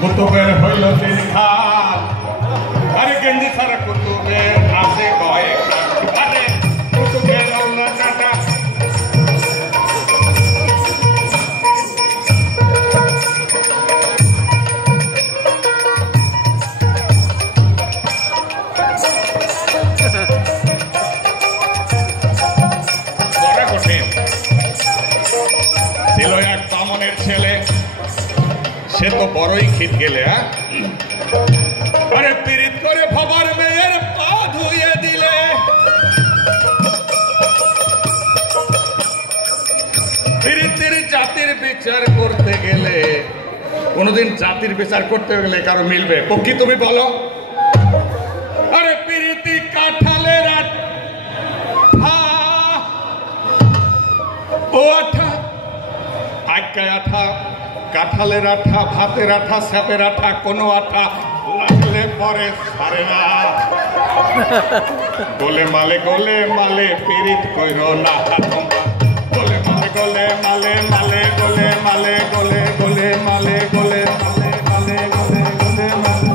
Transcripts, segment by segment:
কুতুবের হইল তিন খাত, আরে গেঞ্জি ছাড়া কুতুবের আছে কয়েক, আরে কুতুবের আল্লাহ কাটা ছিল এক বামনের ছেলে, সে তো বড়ই খিট গেলে। আরে পীড়িত করে ভবার মেয়ের পা ধুয়ে দিলে, পীড়িতের জাতির বিচার করতে গেলে, কোনদিন জাতির বিচার করতে গেলে কারো মিলবে? পক্ষী তুমি বলো। আরে পীড়িতি কাঁঠালের আঠা, ও আঠা আটকায় আঠা, কাঁঠালের আঠা, ভাতের আঠা, স্যাপের আঠা, কোনো আঠা লাগলে পরে সারে না। গোলে মালে পীড়িত কইর না, গোলে মালে গোলে মালে মালে গোলে মালে গোলে গোলে মালে গোলে মালে মালে গোলে গোলে মালে।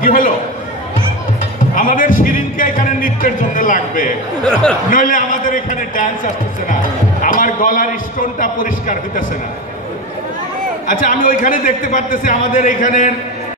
কি হলো? আমাদের শিরিনকে এখানে নৃত্যের জন্য লাগবে, নইলে আমাদের এখানে ডান্স আসতেছে না, আমার গলার স্টোনটা পরিষ্কার হইতেছে না। আচ্ছা, আমি ওইখানে দেখতে পারতেছি আমাদের এখানের